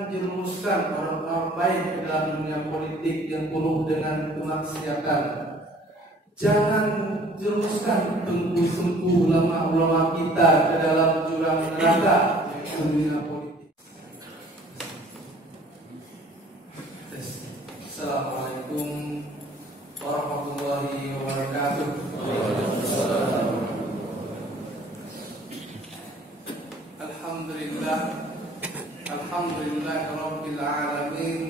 Jerumuskan orang-orang baik ke dalam dunia politik yang penuh dengan kemaksiatan. Jangan jerumuskan tungku-tungku ulama-ulama kita ke dalam jurang neraka dunia politik. Assalamualaikum warahmatullahi wabarakatuh. Alhamdulillahirabbil alamin.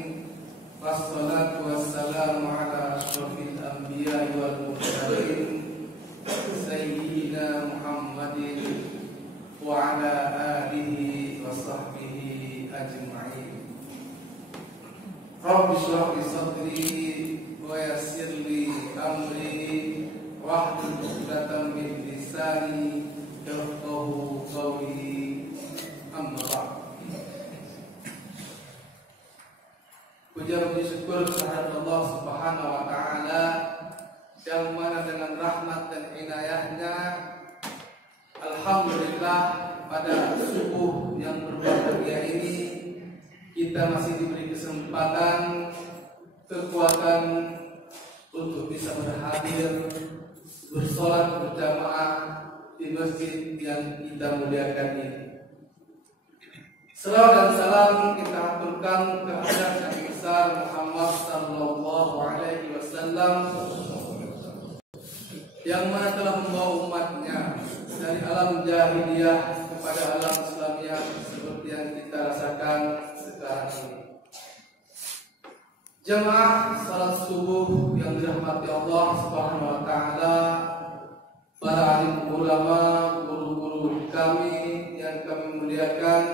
Wassalatu wassalamu ala asyrofil anbiya'i wal mursalin sayyidina Muhammadin wa ala alihi wa sahbihi ajma'in. Rabbi shrah li sadri wa yassir li amri wahlul 'uqdatam min lisani yafqahu qawli. Amma ba'd. Puja-puji syukur kehadirat Allah Subhanahu wa taala yang mana dengan rahmat dan inayahnya, alhamdulillah pada subuh yang berbahagia ini kita masih diberi kesempatan, kekuatan untuk bisa berhadir bersolat berjamaah di masjid yang kita muliakan ini. Salawat dan salam kita aturkan kehadirat Nabi besar Muhammad sallallahu alaihi wasallam yang mana telah membawa umatnya dari alam jahiliyah kepada alam Islamiyah seperti yang kita rasakan sekarang ini. Jamaah salat subuh yang dirahmati Allah Subhanahu wa taala, para alim ulama, guru-guru kami yang kami muliakan,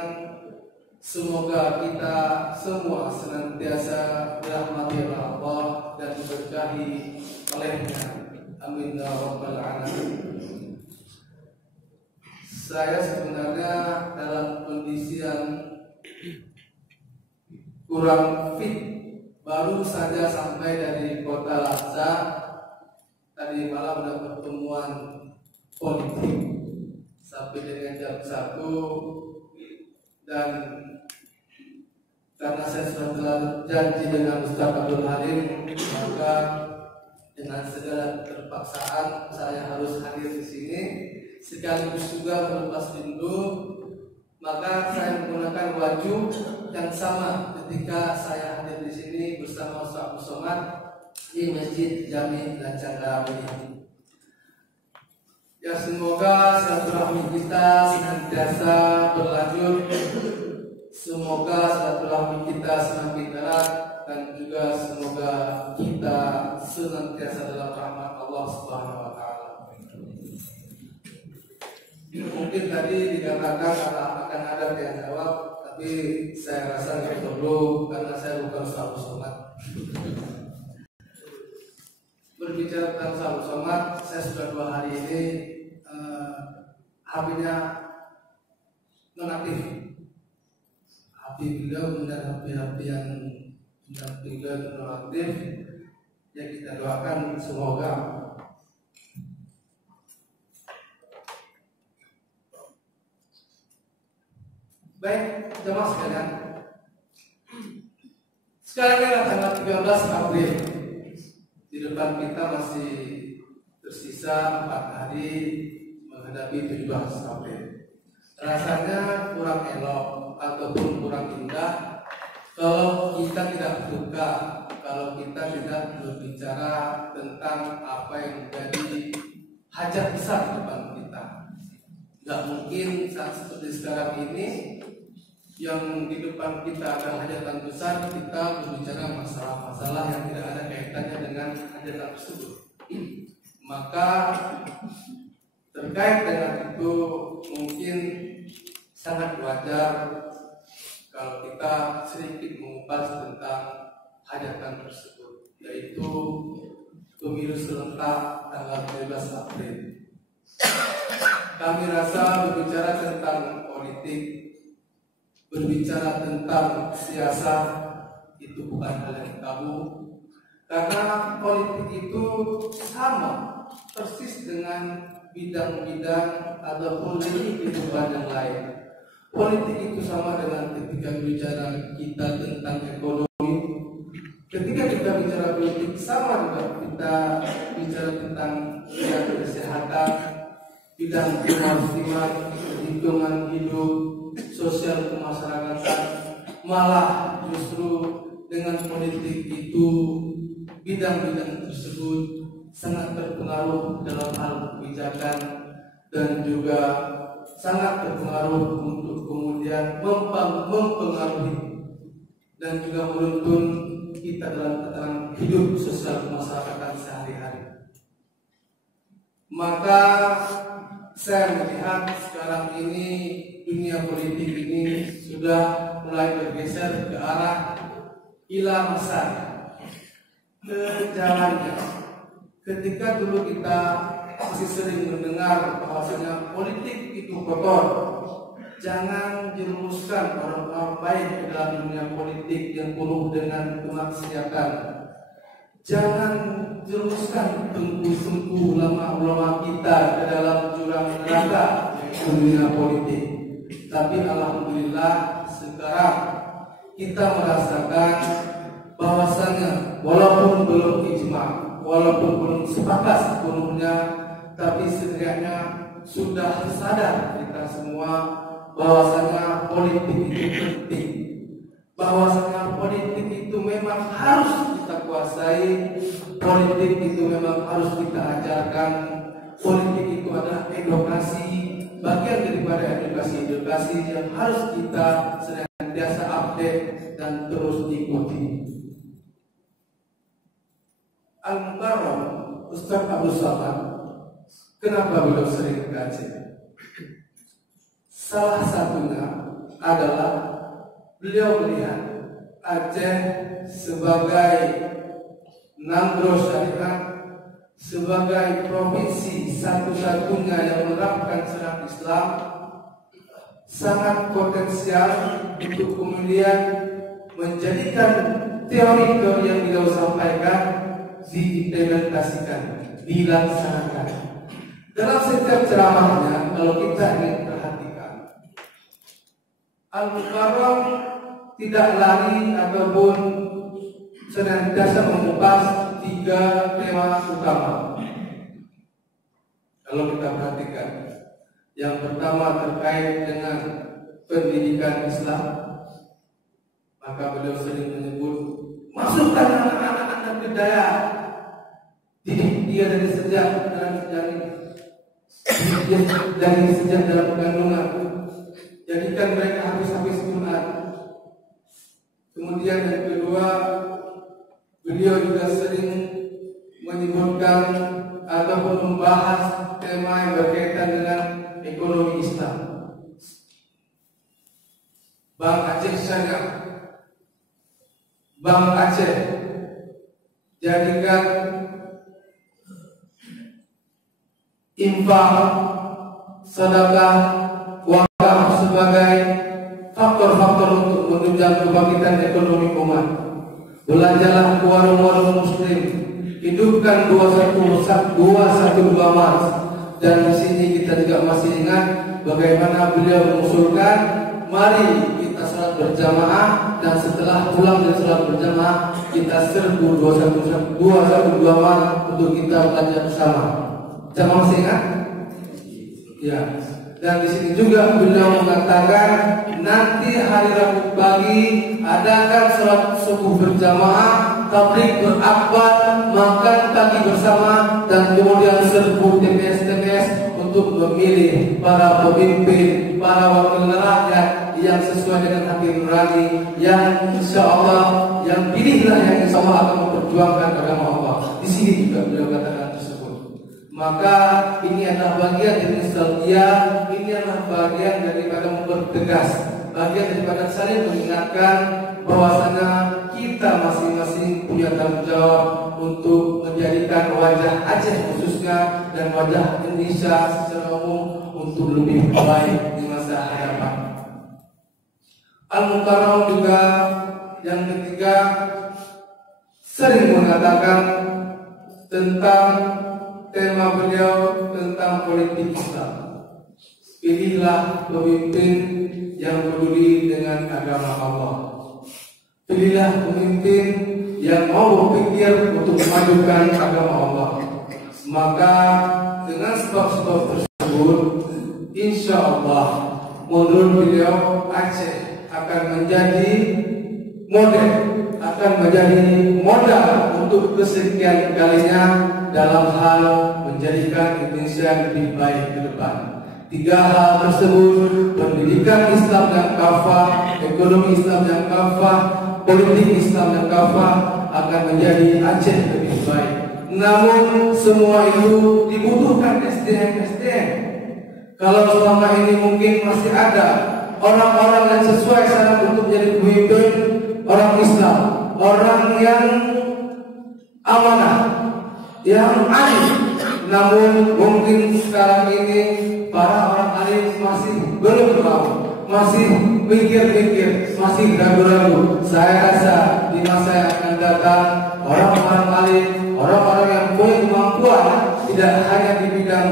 semoga kita semua senantiasa dirahmati oleh Allah dan diberkahi olehnya. Amin ya rabbal alamin. Saya sebenarnya dalam kondisi yang kurang fit. Baru saja sampai dari kota Lhasa. Tadi malam ada pertemuan politik sampai dengan jam 1, dan karena saya sudah janji dengan Ustaz Abdul Halim, maka dengan segala terpaksaan saya harus hadir di sini sekaligus juga melepas rindu. Maka saya menggunakan baju yang sama ketika saya hadir di sini bersama Ustaz Abu Somad di Masjid Jami Lancang ini. Ya, semoga silaturahmi kita senantiasa berlanjut. Semoga silaturahmi kita semakin erat, dan juga semoga kita senantiasa dalam rahmat Allah Subhanahu wa taala. Mungkin tadi dikatakan akan ada yang jawab, tapi saya rasa nggak perlu karena saya bukan Ustaz Somad. Berbicara tentang Ustaz Somad, saya sudah 2 hari ini HP-nya nonaktif. HP beliau benar HP yang beliau nonaktif. Ya, kita doakan semoga baik. Jemaah sekalian, sekarang adalah tanggal 13 April. Di depan kita masih tersisa 4 hari menghadapi 17 April. Rasanya kurang elok ataupun kurang indah kalau kita tidak suka, kalau kita tidak berbicara tentang apa yang menjadi hajat besar di depan kita. Gak mungkin saat seperti sekarang ini yang di depan kita ada hajatan besar, kita berbicara masalah-masalah yang tidak ada kaitannya dengan hajatan tersebut. Maka terkait dengan itu mungkin sangat wajar kalau kita sedikit mengupas tentang hajatan tersebut, yaitu pemilu serentak tanggal 17 April. Kami rasa berbicara tentang politik, berbicara tentang siasat itu bukan hal yang tabu, karena politik itu sama persis dengan bidang-bidang ataupun lini kehidupan yang lain. politik itu sama dengan ketika bicara kita tentang ekonomi. Ketika kita bicara politik sama juga kita bicara tentang bidang kesehatan, bidang kemaritiman, lingkungan hidup, sosial kemasyarakatan. Malah justru dengan politik itu bidang-bidang tersebut sangat berpengaruh dalam hal kebijakan dan juga sangat berpengaruh untuk kemudian mempengaruhi dan juga menuntun kita dalam hidup sosial masyarakat sehari-hari. Maka saya melihat sekarang ini dunia politik ini sudah mulai bergeser ke arah hilang besar ke jalannya. Ketika dulu kita masih sering mendengar bahwasanya politik itu kotor, jangan jerumuskan orang-orang baik ke dalam dunia politik yang penuh dengan kemaksiatan. Jangan jerumuskan tengku-tengku ulama-ulama kita ke dalam jurang neraka dunia politik. Tapi alhamdulillah sekarang kita merasakan bahwasanya walaupun belum ijma, walaupun belum sepakat sepenuhnya, tapi setidaknya sudah sadar kita semua bahwasanya politik itu penting, bahwasanya politik itu memang harus kita kuasai, politik itu memang harus kita ajarkan. Politik itu adalah edukasi, bagian daripada edukasi yang harus kita senantiasa update dan terus diikuti. Al-Mukarram Ustaz Abdul Somad, kenapa beliau sering ke Aceh? Salah satunya adalah beliau melihat Aceh sebagai Nangro Syariat, sebagai provinsi satu-satunya yang menerapkan syariat Islam, sangat potensial untuk kemudian menjadikan teori-teori yang beliau sampaikan diimplementasikan, dilaksanakan. Dalam setiap ceramahnya, kalau kita ingin perhatikan, Al-Mukarram tidak lari ataupun senantiasa mengupas 3 tema utama. Kalau kita perhatikan, yang pertama terkait dengan pendidikan Islam, maka beliau sering menyebut masukkan anak-anak Anda ke daya, didik dia dari sejak dalam kandungan, jadikan mereka habis-habis Quran. Kemudian yang kedua, beliau juga sering menyebutkan ataupun membahas tema yang berkaitan dengan ekonomi Islam. Bank Aceh Syariah, Bank Aceh jadikan infak, sedekah, wakaf sebagai faktor-faktor untuk menunjang kebangkitan ekonomi umat. Belanjalah ke warung-warung muslim, hidupkan 212 Mars. Dan di sini kita juga masih ingat bagaimana beliau mengusulkan mari kita salat berjamaah, dan setelah pulang dari salat berjamaah kita serbu 212 Mars untuk kita belanja bersama. Jamaah masih ingat? Ya. Dan di sini juga beliau mengatakan nanti hari Rabu pagi adakan salat subuh berjamaah, tabligh berakbar, makan pagi bersama, dan kemudian serbu TPS untuk memilih para pemimpin, para wakil rakyat yang sesuai dengan hati nurani, yang insya Allah yang pilihlah yang insya Allah akan memperjuangkan agama Allah. Di sini juga beliau katakan tersebut. Maka ini adalah bagian dari nostalgia, ini adalah bagian daripada mempertegas, bagian daripada saling mengingatkan bahwasanya kita masing-masing punya tanggung jawab untuk menjadikan wajah Aceh khususnya dan wajah Indonesia secara umum untuk lebih baik di masa hadapan. Al-Mukarram juga yang ketiga sering mengatakan tentang tema beliau tentang politik Islam. Pilihlah pemimpin yang peduli dengan agama Allah. Pilihlah pemimpin yang mau berpikir untuk memajukan agama Allah. Maka dengan sebab-sebab tersebut, insya Allah menurut beliau Aceh akan menjadi model, akan menjadi modal untuk kesekian kalinya dalam hal menjadikan Indonesia lebih baik ke depan. 3 hal tersebut, pendidikan Islam yang kafah, ekonomi Islam yang kafah, politik Islam yang kafah, akan menjadi Aceh lebih baik. Namun semua itu dibutuhkan SDM. Kalau selama ini mungkin masih ada orang-orang yang sesuai syarat untuk menjadi pemimpin, orang Islam, orang yang amanah, yang adil. Namun mungkin sekarang ini para orang alim masih belum tahu, masih mikir-mikir, masih ragu-ragu. Saya rasa di masa yang akan datang orang-orang alim, orang-orang yang punya kemampuan tidak hanya di bidang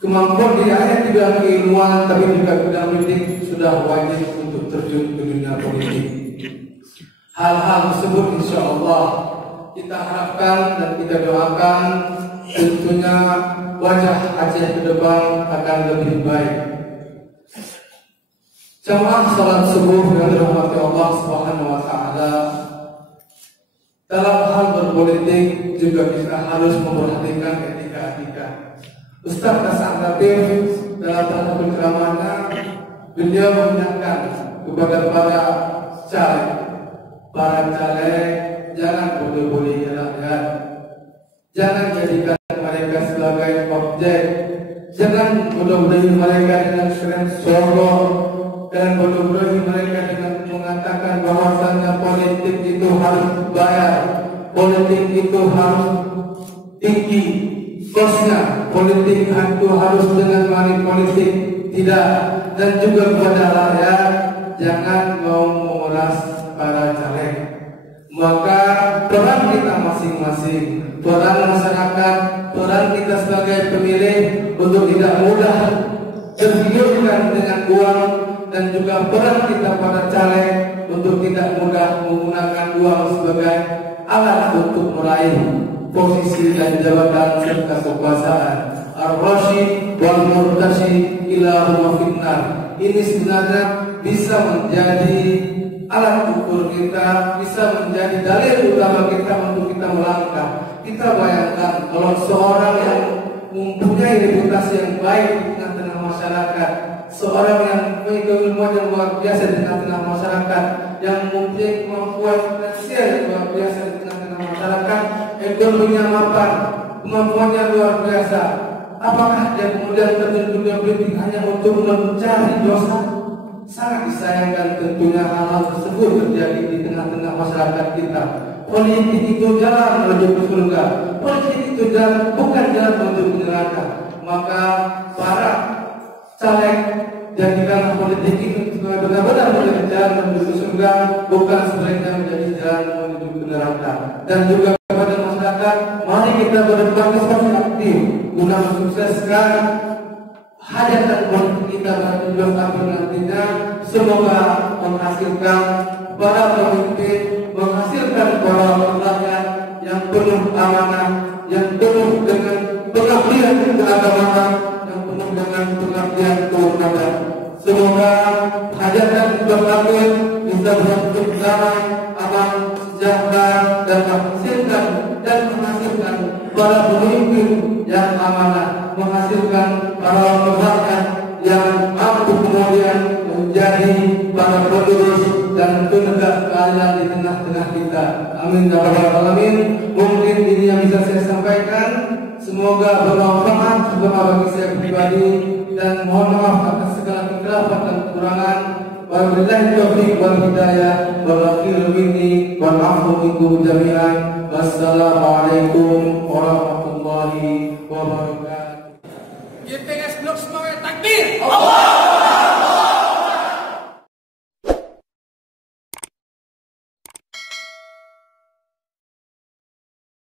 kemampuan, tidak hanya di bidang keilmuan, tapi juga di bidang politik sudah wajib untuk terjun ke dunia politik. Hal-hal tersebut insya Allah kita harapkan dan kita doakan, tentunya wajah Aceh ke depan akan lebih baik. Jamaah salat subuh yang dirahmati Allah Subhanahu wa taala, dalam hal berpolitik juga kita harus memperhatikan etika. Ustaz Hasan Latif dalam satu ceramahnya beliau mengingatkan kepada para caleg jangan boleh-boleh jalan-jalan. Jangan jadikan mereka sebagai objek. Jangan bodoh-bodohi mereka dengan keren sombong, dan bodoh-bodohi mereka dengan mengatakan bahwasannya politik itu harus bayar, politik itu harus tinggi kosnya, politik itu harus dengan money politik. Tidak. Dan juga kepada rakyat, jangan mau menguras para caleg. Maka peran kita masing-masing, peran masyarakat, peran kita sebagai pemilih untuk tidak mudah tergiurkan dengan uang, dan juga peran kita pada caleg untuk tidak mudah menggunakan uang sebagai alat untuk meraih posisi dan jabatan serta kekuasaan. Ar-Rasyid wal Murtasyid ila fitnah. Ini sebenarnya bisa menjadi alat ukur kita, bisa menjadi dalil utama kita untuk kita melangkah. Kita bayangkan kalau seorang yang mempunyai reputasi yang baik di tengah-tengah masyarakat, seorang yang mempunyai keilmuan yang luar biasa di tengah-tengah masyarakat, yang mempunyai kemampuan finansial yang luar biasa di tengah-tengah masyarakat, ekonominya mapan, kemampuannya luar biasa. Apakah dia kemudian terjun ke dunia politik hanya untuk mencari dosa? Sangat disayangkan tentunya hal-hal tersebut terjadi di tengah-tengah masyarakat kita. Politik itu jalan menuju ke surga. Politik itu bukan jalan menuju ke neraka. Maka para caleg, jadikan politik itu benar-benar menjadi jalan menuju ke surga, bukan sebaliknya menjadi jalan menuju ke neraka. Dan juga kepada masyarakat, mari kita berpartisipasi aktif guna mensukseskan hajatan politik kita pada 17 April nantinya. Semoga menghasilkan para pemimpin, menghasilkan para rakyat yang penuh amanah, yang penuh dengan pengabdian keagamaan, yang penuh dengan pengabdian keurmanan. Semoga hajatan 17 April bisa berlangsung damai, aman, sejahtera, dan menghasilkan para pemimpin yang amanah, menghasilkan para rakyat yang mampu kemudian menjadi para penerus dan penegak keadilan di tengah-tengah kita. Amin ya rabbal alamin. Mungkin ini yang bisa saya sampaikan. Semoga bermanfaat juga bagi saya pribadi, dan mohon maaf atas segala kekhilafan dan kekurangan. Wabillahi taufiq wal hidayah, wal khairu minni wal afu minkum jami'an. Wassalamualaikum warahmatullahi wabarakatuh. GPS Blok Semarang takbir. Allah.